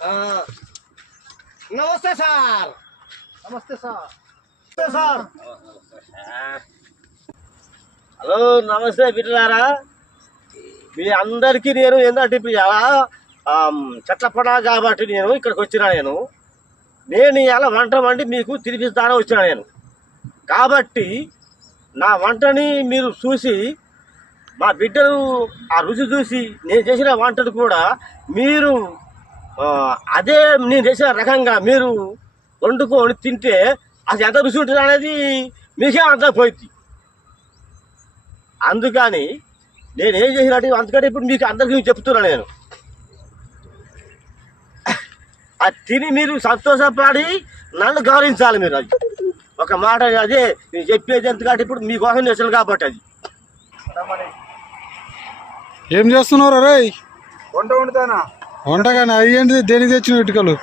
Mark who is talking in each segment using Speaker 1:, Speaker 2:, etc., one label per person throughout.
Speaker 1: ఆ, నమస్తే సార్.
Speaker 2: నమస్తే సార్.
Speaker 1: నమస్తే సార్. హలో నమస్తే బిడ్డలారా. మీ అందరికీ నేను ఏంటంటే ఇప్పుడు ఇలా ఆమ్, చెట్ల పడా కాబట్టి నేను ఇక్కడికి వచ్చినా నేను. నేను ఇలా వంట వండి మీకు తినిపిస్తానే వచ్చినా నేను. కాబట్టి నా వంటని మీరు చూసి మా బిడ్డలు ఆ రుచి చూసి నేను చేసిన వంటను కూడా మీరు అదే నేను చేసిన రకంగా మీరు వండుకొని తింటే అది ఎంత రుచి ఉంటుంది అనేది మీకే అర్థమైపోయింది అందుకని నేను ఏం చేసినట్టు అందుకని ఇప్పుడు మీకు అందరికీ చెప్తున్నా నేను. అది తిని మీరు సంతోషపడి నన్ను గౌరవించాలి మీరు అది. ఒక మాట అదే నేను చెప్పేది ఎందుకంటే ఇప్పుడు మీకోసం నేర్చున్నాను కాబట్టి అది.
Speaker 3: ఏం చేస్తున్నారు రే
Speaker 2: వంట వండుతానా?
Speaker 3: వంటగానే అయ్యేంటి దేనికి తెచ్చిన ఇటుకలు?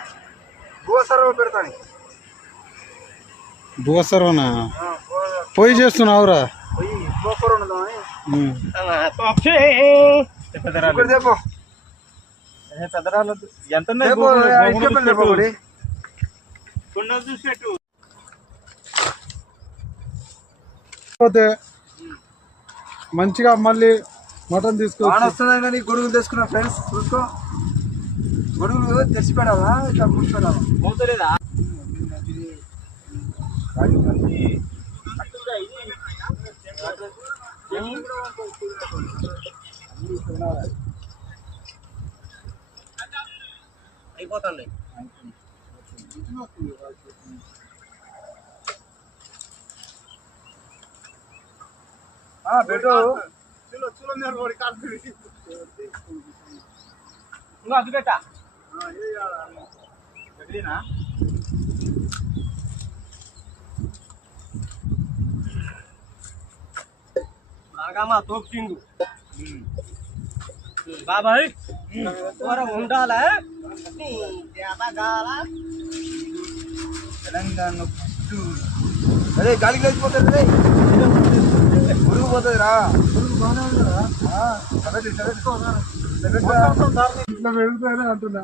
Speaker 3: భూసర్వనా పొయ్యి చేస్తున్నావురా
Speaker 4: ఎంత.
Speaker 3: పోతే మంచిగా మళ్ళీ మటన్
Speaker 2: కానీ గొడుగులు తెచ్చుకున్నా ఫ్రెండ్స్. చూసుకో. గొడుగులు తెచ్చి పెడాలా ఇట్లా పెడాలా
Speaker 4: పోతలేదా?
Speaker 1: అయిపోతుంది
Speaker 2: ఆ, పెట్టు.
Speaker 4: ఇంకా అది పెట్టా.
Speaker 1: నాగమ్మ తోపుచిండు బాబాయ్ కూర ఉండాలా?
Speaker 2: తెలంగాణ పుట్టు. అరే గాలికి లేచిపోతుంది రే. గొడుగు పోతుంది రా. గొడుగు బాగానే ఉంది రా ఆ, సగటు, సగటు. సగటు. రా.
Speaker 3: ఇట్లా పెరుగుతానే అంటున్నా.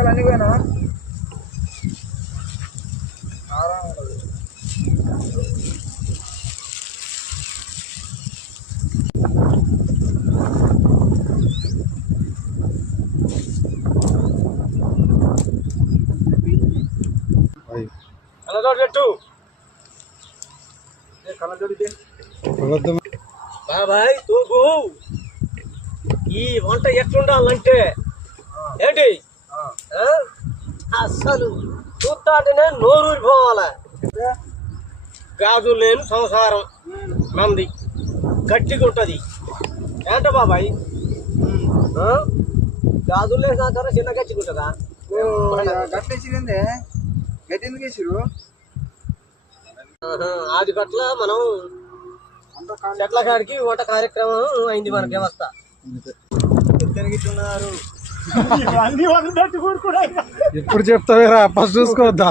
Speaker 2: రక్తాలు అన్ని పోయినా?
Speaker 1: బాబాయ్ తూగు. ఈ వంట ఎట్లుండాలంటే? ఏంటి? అస్సలు చూస్తాటనే నోరూరిపోవాలి గాజు లేని సంసారం మంది గట్టిగా ఉంటుంది ఏంట బాబాయ్ ఆ? గాజులు లేని సంసారం చిన్న గట్టిగా ఉంటుందా
Speaker 2: గట్లేసిరిందే గట్టి ఎందుకు వేసిరు
Speaker 1: ఆది పట్ల మనం చెట్ల కాడికి వంట కార్యక్రమం అయింది మన వ్యవస్థ
Speaker 2: తిరిగిట్టున్నారు
Speaker 3: ఎప్పుడు చెప్తావేరా? ఫస్ట్ చూసుకోవద్దా?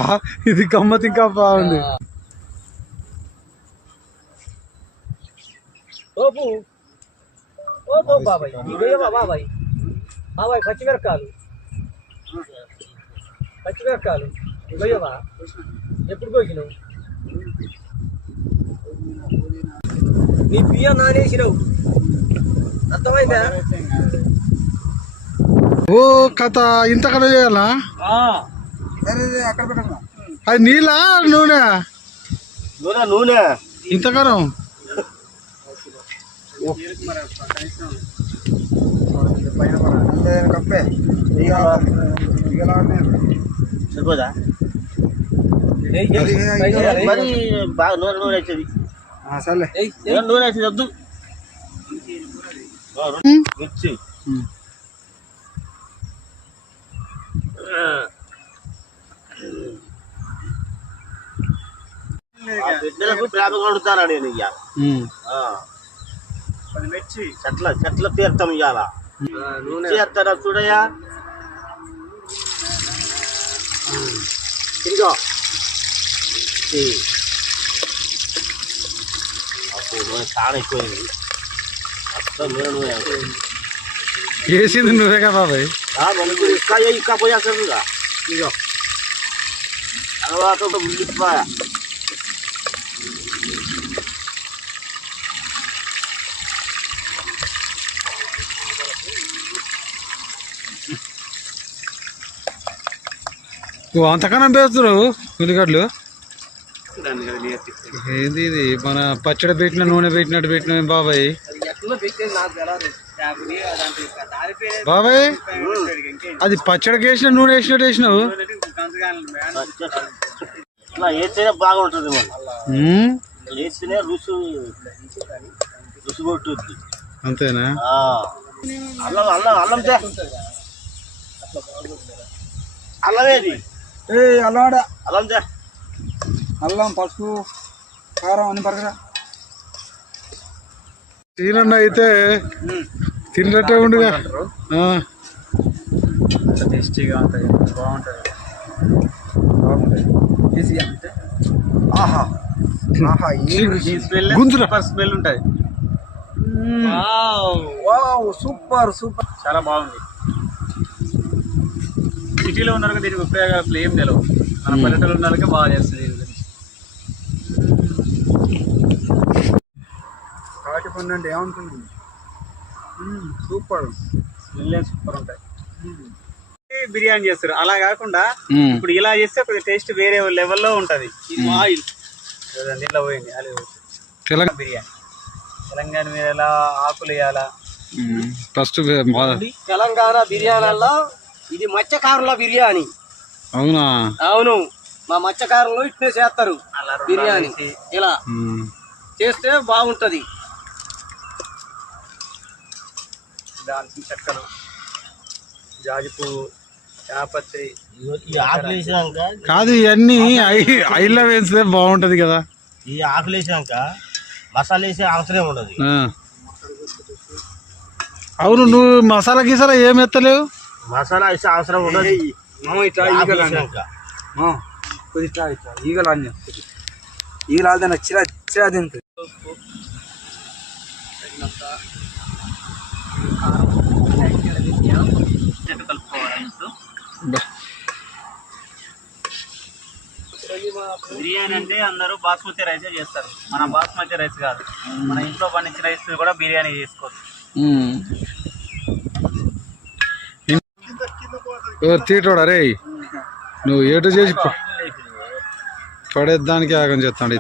Speaker 3: ఇది గమ్మత్ ఇంకా బాగుంది.
Speaker 1: ఓపు ఓపు బాబాయ్. బాబాయ్. బాబాయ్ పచ్చిమిరకాయలు పచ్చిమిరకాయలు ఎప్పుడు కోసినావు? నీ బియ్యం నానేసినావు. అర్థమైందా?
Speaker 3: ఓ కథ ఇంతకడ చేయాలా?
Speaker 2: ఎక్కడ పెట్టమ్మా.
Speaker 3: అది నీళ్ళ నూనె?
Speaker 1: నూనె నూనె.
Speaker 3: ఇంతకరం.
Speaker 1: సరిపోదా? మరి బాగా నూనె నూనె
Speaker 2: సర్లే.
Speaker 1: ఏం నూనె అవుతుంది వద్దు.
Speaker 4: మిర్చి
Speaker 3: ఉమ్.
Speaker 4: ఆ బిడ్డలకు ప్రేమగా వండుతారా నేను ఇయ్యాల. చెట్ల చెట్ల తీర్థం ఇయ్యాల. మిర్చి ఎత్తారా చూడయ్యా? ఇదిగో. అప్పుడు నూనె చాలా ఎక్కువైంది. మొత్తం నూనె నూనె.
Speaker 3: వేసింది నువ్వేగా బాబాయ్.
Speaker 4: ఆ, మనకు ఇంకా ఇంకా పోయాక ఇగో తర్వాత ఒక ఉల్లిపాయ
Speaker 3: నువ్వు అంతకన్నా పేస్తున్నావు ఉల్లిగడ్డలు ఏంది ఇది? మన పచ్చడి పెట్టిన నూనె పెట్టినట్టు పెట్టిన బాబాయ్? బాబాయ్ అది పచ్చడికి వేసిన నూనె వేసినట్టు వేసినావు
Speaker 4: ఇట్లా వేస్తేనే బాగుంటుంది. వేస్తేనే రుసు రుసు కొట్టుద్ది.
Speaker 3: అంతేనా?
Speaker 4: ఆ. అల్లం అల్లం అల్లం తే అల్లమేది
Speaker 2: ఏ అల్లాడ
Speaker 4: అల్లం తే
Speaker 2: అల్లం పసుపు కారం అన్ని పరగరా
Speaker 3: తీనన్న అయితే తిన్నట్టే ఉండుగా.
Speaker 5: టేస్టీగా ఉంటుంది బాగుంటుంది.
Speaker 2: బాగుంటాయి ఈజీగా అంటే ఆహా. ఆహా
Speaker 5: స్మెల్
Speaker 3: గుంజురా.
Speaker 5: సూపర్ స్మెల్ ఉంటుంది
Speaker 2: వావ్ సూపర్ సూపర్.
Speaker 5: చాలా బాగుంది. సిటీలో ఉన్నారు కదా దీనికి ఉపయోగాలు ఏం తెలియదు మన పల్లెటూరు ఉన్న బాగా చేస్తుంది దీని గురించి.
Speaker 2: కాటి పండు అంటే ఏమనుకుంది సూపర్.
Speaker 5: సూపర్ ఉంటాయి. బిర్యానీ చేస్తారు. అలా కాకుండా. ఇప్పుడు ఇలా చేస్తే కొద్దిగా టేస్ట్ వేరే లెవెల్లో ఉంటుంది. ఆయిల్. దీంట్లో పోయింది అది
Speaker 3: తెలంగాణ
Speaker 5: బిర్యానీ. తెలంగాణ మీద ఎలా ఆకులు వేయాలా?
Speaker 3: ఫస్ట్
Speaker 4: తెలంగాణ బిర్యానీలో ఇది మత్స్యకారుల బిర్యానీ.
Speaker 3: అవునా?
Speaker 4: అవును. మా మత్స్యకారులు ఇట్లే చేస్తారు బిర్యానీ. ఇలా. చేస్తే బాగుంటది.
Speaker 5: దాల్చిన చెక్కలు జాజి పువ్వు చాపత్రి
Speaker 4: ఈ ఆకులు వేసినాక
Speaker 3: కాదు ఇవన్నీ ఐ- ఐల్లో వేస్తే బాగుంటది కదా.
Speaker 4: ఈ ఆకులు వేసినాక మసాలా వేసే అవసరం ఉండదు.
Speaker 3: అవును నువ్వు మసాలా గీసాలా ఏం ఎత్తలేవు?
Speaker 4: మసాలా వేసే అవసరం ఉండదు.
Speaker 2: ఇట్లా ఈగలు ఈగలు అన్నీ. ఈగలు ఆల్దని చిరా చిరా తింటుంది.
Speaker 5: బిర్యానీ అంటే అందరూ బాస్మతి రైసే చేస్తారు. మన బాస్మతి రైస్ కాదు. మన ఇంట్లో పండించిన రైస్ కూడా బిర్యానీ చేసుకోవచ్చు.
Speaker 3: ఓ తీటోడా రే నువ్వు ఏటు చేసి ప- పడేద్దానికి ఆగం చేస్తాడు.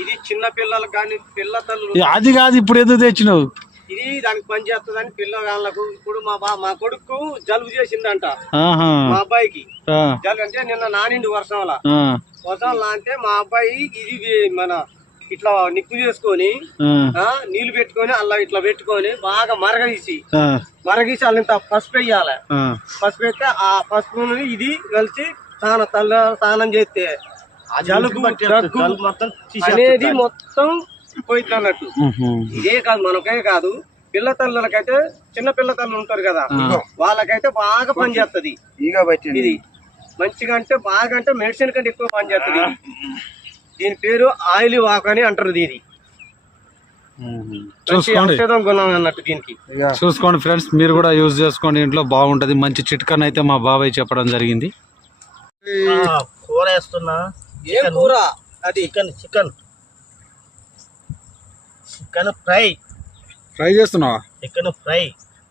Speaker 4: ఇది చిన్న పిల్లలకు కానీ పిల్ల తల్లు
Speaker 3: అది కాదు ఇప్పుడు ఎందుకు తెచ్చినావు?
Speaker 4: ఇది దానికి పని చేస్తుందని పిల్లగాళ్ళకు ఇప్పుడు మా బా మా కొడుకు జలుబు చేసిందంట. మా అబ్బాయికి. జలుబు అంటే నిన్న నానిండి వర్షంల. వర్షం అంటే మా అబ్బాయి ఇది మన ఇట్లా నిప్పు చేసుకొని నీళ్ళు పెట్టుకొని అలా ఇట్లా పెట్టుకొని బాగా మరగీసి మరగీసి అల్లంత పసుపు వేయాలి. పసుపు వేస్తే ఆ పసుపు ఇది కలిసి స్నాన తల్ల స్నానం చేస్తే జలుబు దగ్గు అనేది మొత్తం పోయింది అన్నట్టు.
Speaker 3: ఉహు.
Speaker 4: ఇదే కాదు మనకే కాదు. పిల్ల తల్లులకైతే చిన్న పిల్ల తల్లు ఉంటారు కదా వాళ్ళకైతే బాగా పని చేస్తుంది.
Speaker 2: ఈగ పట్టింది
Speaker 4: ఇది. మంచిగా అంటే బాగా అంటే మెడిసిన్ కంటే ఎక్కువ పని చేస్తుంది. దీని పేరు ఆయిల్ వాక్ అని అంటారు. మంచి
Speaker 3: చూసుకోండి.
Speaker 4: దీనికి.
Speaker 3: చూసుకోండి ఫ్రెండ్స్ మీరు కూడా యూజ్ చేసుకోండి ఇంట్లో బాగుంటది. మంచి చిట్కన్ అయితే మా బాబాయ్ చెప్పడం జరిగింది.
Speaker 4: కూర వేస్తున్నా. ఏం కూర? అది. Chicken chicken chicken fry
Speaker 3: fry చేస్తున్నావా?
Speaker 4: చికెన్ ఫ్రై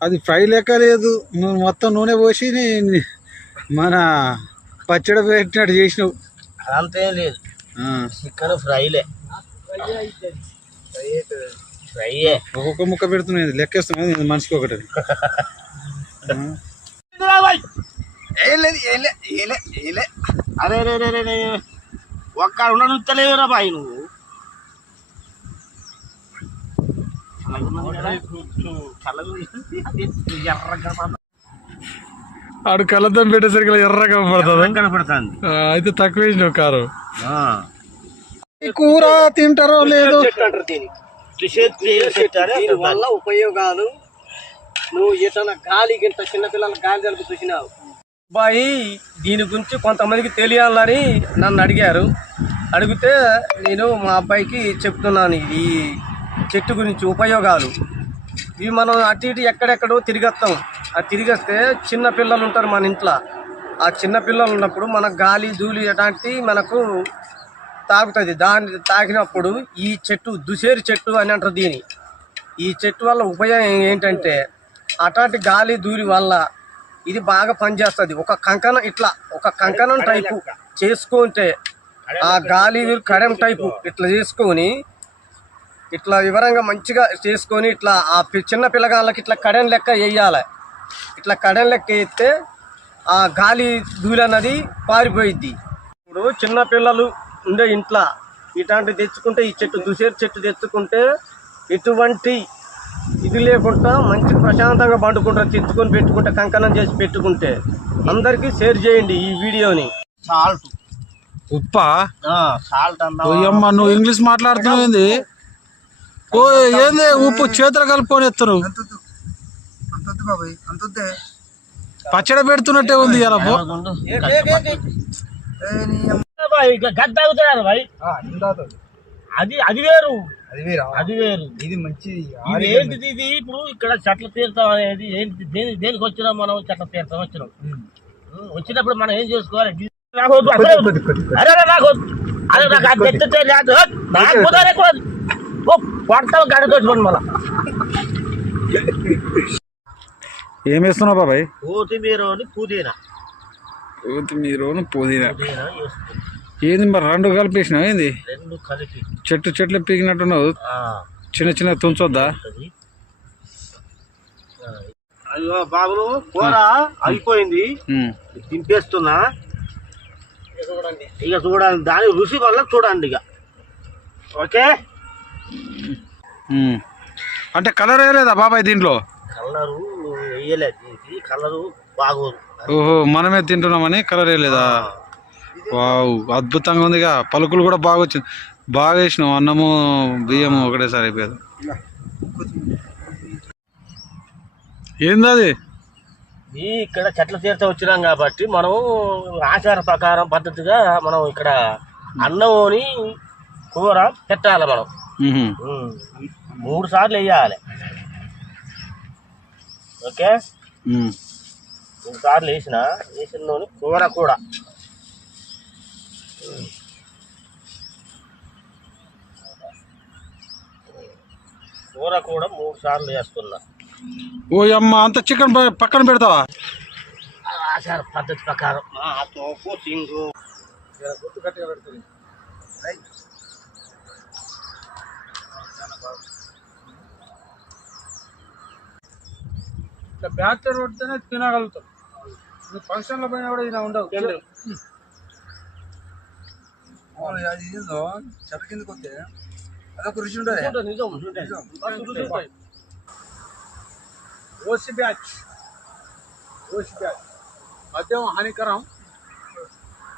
Speaker 3: అది ఫ్రై లెక్క లేదు. మొత్తం నూనె పోసి మన పచ్చడి పెట్టినట్టు చేసినావు.
Speaker 4: అదంతా లేదు. చికెన్ ఫ్రైలే. ఫ్రైయే.
Speaker 3: ఒక్కొక్క ముక్క పెడుతున్నది లెక్కేస్తున్నది ఇది మనిషికి ఒకటి.
Speaker 2: ఏలే ఏలే ఏలే ఏలే
Speaker 4: అరే రే రే రే ఒక్క ఉండను తెలియరా బాయ్ నువ్వు?
Speaker 3: ఆడు కళ్ళద్దం పెట్టేసరికి ఎర్రగా పడుతుంది
Speaker 1: కనపడుతుంది.
Speaker 3: అయితే తక్కువ వేసినావు కారు. కూర తింటారో లేదు?
Speaker 4: దీని వల్ల ఉపయోగాలు నువ్వు ఇతన గాలి గింత చిన్నపిల్లల గాలి తలుపు చూసినావు. బాయి దీని గురించి కొంతమందికి తెలియాలని నన్ను అడిగారు. అడిగితే నేను మా అబ్బాయికి చెప్తున్నాను ఈ చెట్టు గురించి ఉపయోగాలు. ఇవి మనం అటు ఇటు ఎక్కడెక్కడో తిరిగేస్తాం ఆ తిరిగేస్తే చిన్న పిల్లలు ఉంటారు మన ఇంట్లో. ఆ చిన్న పిల్లలు ఉన్నప్పుడు మన గాలి ధూళి ఎలాంటి మనకు తాకుతుంది దాన్ని తాకినప్పుడు ఈ చెట్టు దుసేరు చెట్టు అని అంటారు దీని ఈ చెట్టు వల్ల ఉపయోగం ఏంటంటే అట్లాంటి గాలి దూరి వల్ల ఇది బాగా పనిచేస్తుంది. ఒక కంకణం ఇట్లా ఒక కంకణం టైపు చేసుకుంటే ఆ గాలి కరెంట్ టైపు ఇట్లా చేసుకొని ఇట్లా వివరంగా మంచిగా చేసుకొని ఇట్లా ఆ పి- చిన్న పిల్లగాళ్ళకి ఇట్లా కడెన్ లెక్క వేయాలి. ఇట్లా కడెన్ లెక్క వేస్తే ఆ గాలి ధూళి అన్నది పారిపోయిద్ది. ఇప్పుడు చిన్న పిల్లలు ఉండే ఇంట్లో ఇట్లాంటి తెచ్చుకుంటే ఈ చెట్టు దుసేరు చెట్టు తెచ్చుకుంటే ఎటువంటి ఇది లేకుండా మంచి ప్రశాంతంగా పండుకుంటారు తెచ్చుకొని పెట్టుకుంటే కంకణం చేసి పెట్టుకుంటే అందరికీ షేర్ చేయండి ఈ వీడియోని.
Speaker 1: సాల్ట్.
Speaker 3: ఉప్పా?
Speaker 1: సాల్ట్ అన్నా
Speaker 3: నువ్వు ఇంగ్లీష్ మాట్లాడుతున్నావు ఓ ఏంది? ఉప్పు చేతులు కలుపుకొని ఎత్తురు.
Speaker 2: అంతొద్దు అంతొద్దు బాబాయ్ అంతొద్దే.
Speaker 3: పచ్చడి పెడుతున్నట్టే ఉంది ఇలా పో.
Speaker 2: ఏ నీ అమ్మ.
Speaker 1: గద్ద అవుతున్నారు భాయ్
Speaker 2: ఆ, ఇందాక
Speaker 1: అది అది వేరు.
Speaker 2: అది వేరా?
Speaker 1: అది వేరు.
Speaker 2: ఇది మంచిది.
Speaker 1: ఇది ఏంటిది ఇది? ఇప్పుడు ఇక్కడ చెట్ల తీర్థం అనేది ఏంటి? దేని దేనికి వచ్చినాం మనం చెట్ల తీర్థం వచ్చినాం. వచ్చినప్పుడు మనం ఏం చేసుకోవాలి. అరే నాకు. అరే నాకు అది తెచ్చితే లేదు. నాకు కొడతావు గడితో చూడండి మళ్ళా?
Speaker 3: ఏం వేస్తున్నావు బాబాయ్?
Speaker 1: కొత్తిమీర పుదీనా.
Speaker 3: కొత్తిమీర పుదీనా.
Speaker 1: పుదీనా
Speaker 3: ఏంది మరి రెండు కలిపేసినావు ఏంది?
Speaker 1: రెండు కలిపి.
Speaker 3: చెట్టు చెట్లు పీకినట్టున్నావు.
Speaker 1: ఆ,
Speaker 3: చిన్న చిన్న తుంచొద్దా.
Speaker 1: ఆ, అయ్యో బాబులు కూర అయిపోయింది.
Speaker 3: ఉమ్.
Speaker 1: దింపేస్తున్నా. ఇక చూడండి. దాని రుచి వల్ల చూడండి ఇక. ఓకే.
Speaker 3: అంటే కలర్ వేయలేదా బాబాయ్ దీంట్లో?
Speaker 1: కలరు వేయలేదు దీనికి. కలరు బాగోదు.
Speaker 3: ఓహో మనమే తింటున్నామని కలర్ వేయలేదా? వావ్ అద్భుతంగా ఉందిగా. పలుకులు కూడా బాగా వచ్చింది బాగా వేసినావు. అన్నము బియ్యము ఒకటేసారి అయిపోయేది ఏంది అది?
Speaker 1: ఈ ఇక్కడ చెట్ల తీర్థ వచ్చినాం కాబట్టి మనం ఆచార ప్రకారం పద్ధతిగా మనం ఇక్కడ అన్నంని కూర పెట్టాలి మనం. మూడు సార్లు వేయాలి. ఓకే. మూడు సార్లు వేసిన వేసిన కూర కూడా. కూర కూడా మూడు సార్లు వేస్తున్నా.
Speaker 3: ఓ అమ్మ అంత చికెన్ పక్కన పెడతావా?
Speaker 1: ఆచార పద్ధతి ప్రకారం. ఆ తోపు సింగు.
Speaker 2: గుర్తు గట్టిగా పెడుతుంది.
Speaker 3: ఇట్లా బ్యాచర్ పడితేనే తినగలుగుతాం. ఫంక్షన్లో పోయినా కూడా ఇలా ఉండవు.
Speaker 2: అవును, అది ఏందో చెట్ల కిందకి వస్తే అదొక రుచి ఉంటుంది.
Speaker 3: OC batch. OC batch. మద్యం హానికరం.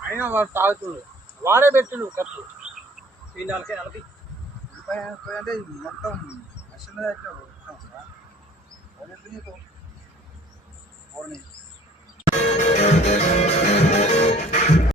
Speaker 3: అయినా వాడు తాగుతుండు. వాడే పెట్టిండు కప్పు.
Speaker 1: తినాలకి అలాగే
Speaker 2: అంటే మొత్తం మషన్ Morning.